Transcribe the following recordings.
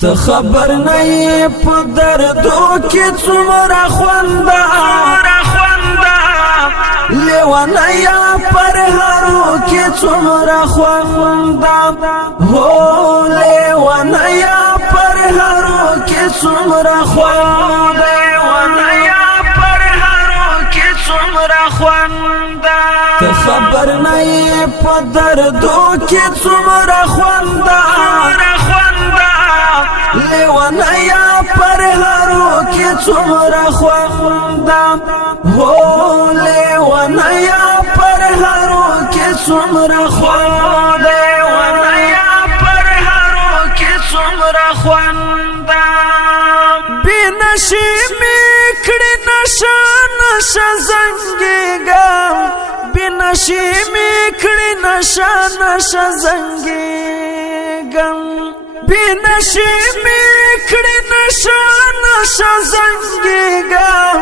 ته خبر نه یې په دردو کې څومره خونده لیونیا پر هرو کې څومره خونده هو لیونیا پر هرو کې څومره خونده لیونیا پر هرو کې څومره خونده ته خبر نه یې په دردو کې څومره خونده لیونیا پر هرو کې څومره خونده هو لیونیا پر هرو کې څومره خونده لیونیا پر هرو کې څومره خونده بنشي میکړې نشه نشه زنګېږم بنشي میکړې نشه نشه زنګېږم بنشي میکړې نشه نشه زنګېږم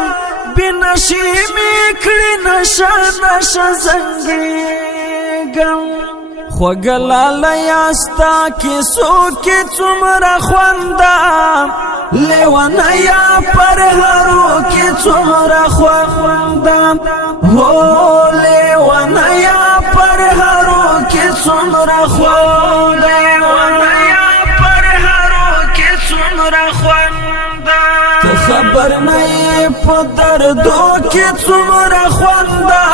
بنشي میکړې نشه نشه زنګېږم خوږه لاله یاستا کیسو کې څومره خونده لیونیا پر هرو کې څومره خونده هو لیونیا پر هرو کې څومره خونده ته خبر نه یې په دردو کې څومره خونده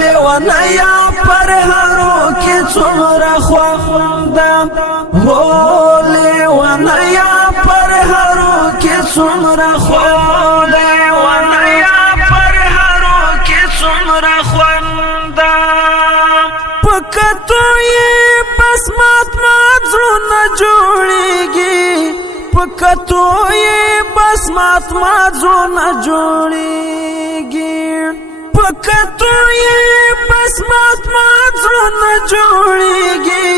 لیونیا پر هرو کې څومره خونده هو لیونیا پر هرو کې څومره خونده لیونیا پر هرو کې څومره خونده پکتو یې بس مات زړونه جوړیږي پکتو یې بس مات زړونه جوړیږي پکتو یې بس مات زړونه جوړیږي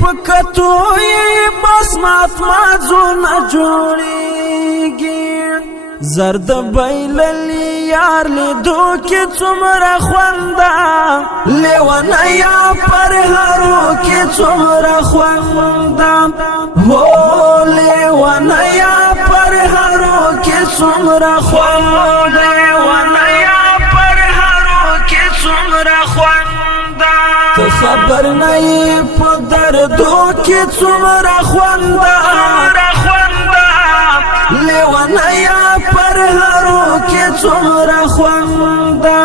پکتو یې بس مات زړونه جوړیږي زرد بیللی یار لیدو کې څومره خونده لیونیا پر هرو کې څومره خونده هو لیونیا پر هرو کې څومره خونده لیونیا پر هرو کې څومره خونده ته خبر نه یې په دردو کې څومره خونده لیونیا پر هرو کې څومره خونده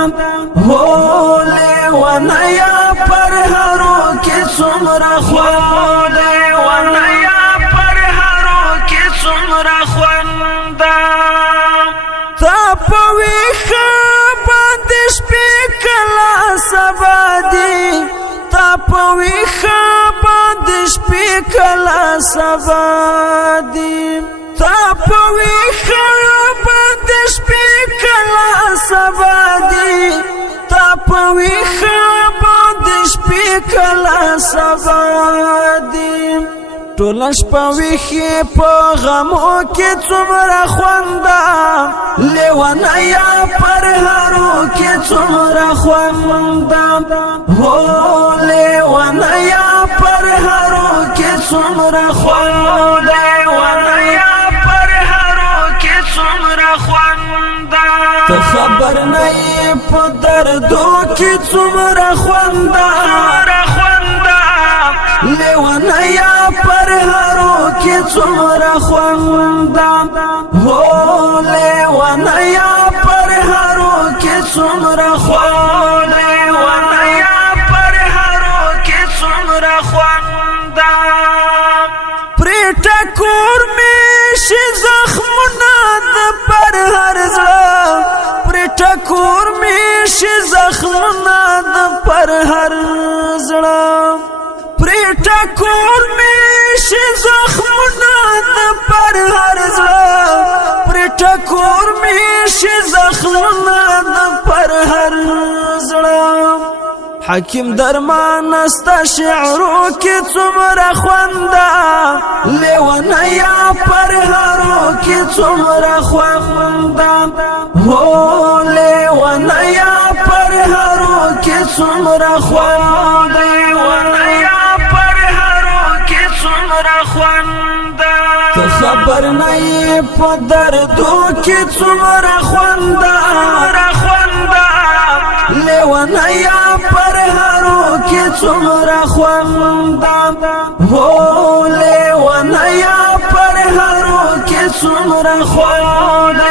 هو لیونیا پر هرو کې څومره خونده لیونیا پر هرو کې څومره خونده تا په ویښه باندې شپې کله سبا دي تا په ویښه باندې شپې کله سبا دي تا په ویښه باندې شپې کله سبا دي تا په ویښه باندې شپې کله سبا دي ټوله شپه ویښې په غمو کې څومره خونده لیونیا پر هرو کې څومره خونده هو لیونیا پر هرو کې څومره خونده ته خبر نه یې په دردو کې څومره خونده لیونیا پر هرو کې څومره خونده هو لیونیا پر هرو کې څومره خونده لیونیا پر هرو کې څومره خونده پرې ټکور مې شي زخمونه د پر هر زړه پرې ټکور مې شي زخمونه د پر هر زړه پرې ټکور مې شي زخمونه د پر هر زړه پرې ټکور مې شي زخمونه د پر هر زړه حکیم درمان استا شعرو کې څومره خونده لیونیا پر هرو کې څومره خونده هو لیونیا پر هرو کې څومره خونده لیونیا پر هرو کې څومره څومره خوند ته خبر نه یې په دردو کې څومره خوند لیونه یا پر هرو کې څومره خوند هو لیونه یا پر هرو کې څومره خوند